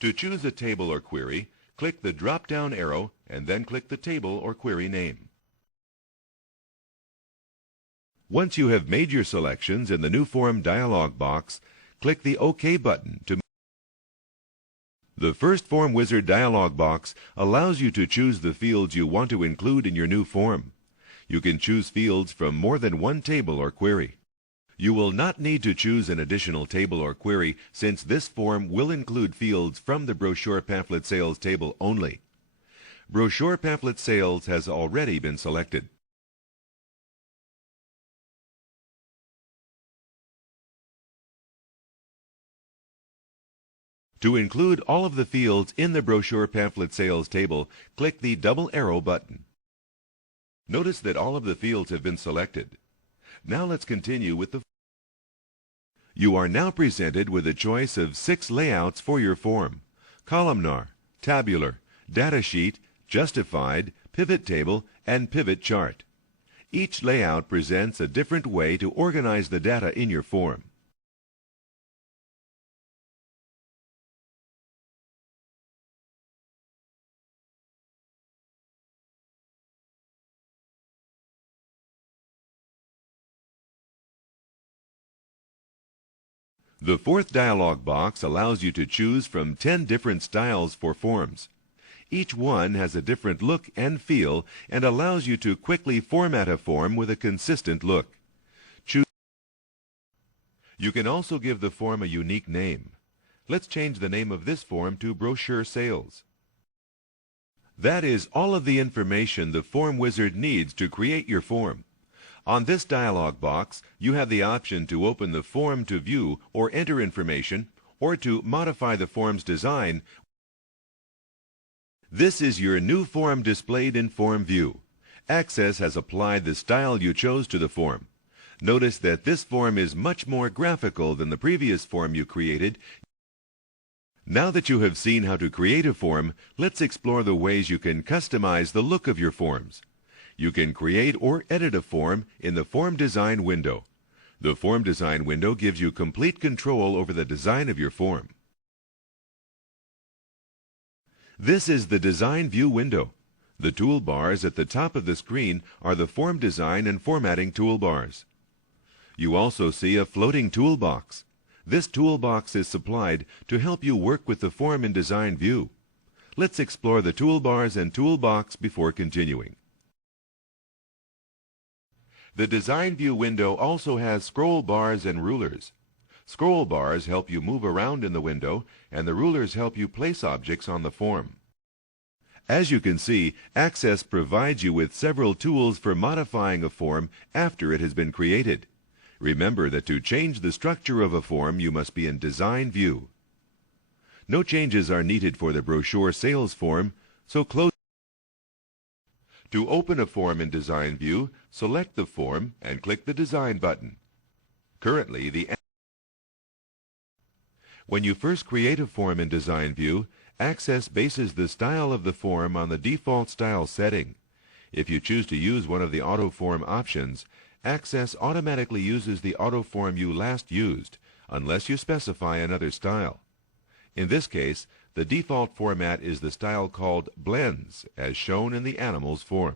To choose a table or query, click the drop-down arrow and then click the table or query name. Once you have made your selections in the New Form dialog box, click the OK button to. The first Form Wizard dialog box allows you to choose the fields you want to include in your new form. You can choose fields from more than one table or query. You will not need to choose an additional table or query since this form will include fields from the Brochure Pamphlet Sales table only. Brochure Pamphlet Sales has already been selected. To include all of the fields in the Brochure Pamphlet Sales table, click the double arrow button. Notice that all of the fields have been selected. Now let's continue with the. You are now presented with a choice of 6 layouts for your form: columnar, tabular, datasheet, justified, pivot table, and pivot chart. Each layout presents a different way to organize the data in your form. The fourth dialog box allows you to choose from 10 different styles for forms. Each one has a different look and feel and allows you to quickly format a form with a consistent look. You can also give the form a unique name. Let's change the name of this form to Brochure Sales. That is all of the information the Form Wizard needs to create your form. On this dialog box, you have the option to open the form to view or enter information, or to modify the form's design. This is your new form displayed in Form View. Access has applied the style you chose to the form. Notice that this form is much more graphical than the previous form you created. Now that you have seen how to create a form, let's explore the ways you can customize the look of your forms. You can create or edit a form in the Form Design window. The Form Design window gives you complete control over the design of your form. This is the Design View window. The toolbars at the top of the screen are the Form Design and Formatting toolbars. You also see a floating toolbox. This toolbox is supplied to help you work with the form in Design View. Let's explore the toolbars and toolbox before continuing. The Design View window also has scroll bars and rulers. Scroll bars help you move around in the window, and the rulers help you place objects on the form. As you can see, Access provides you with several tools for modifying a form after it has been created. Remember that to change the structure of a form, you must be in Design View. No changes are needed for the Brochure Sales form, so close. To open a form in Design View, select the form and click the Design button. Currently, when you first create a form in Design View, Access bases the style of the form on the default style setting. If you choose to use one of the Auto Form options, Access automatically uses the auto form you last used, unless you specify another style. In this case, the default format is the style called Blends, as shown in the Animals form.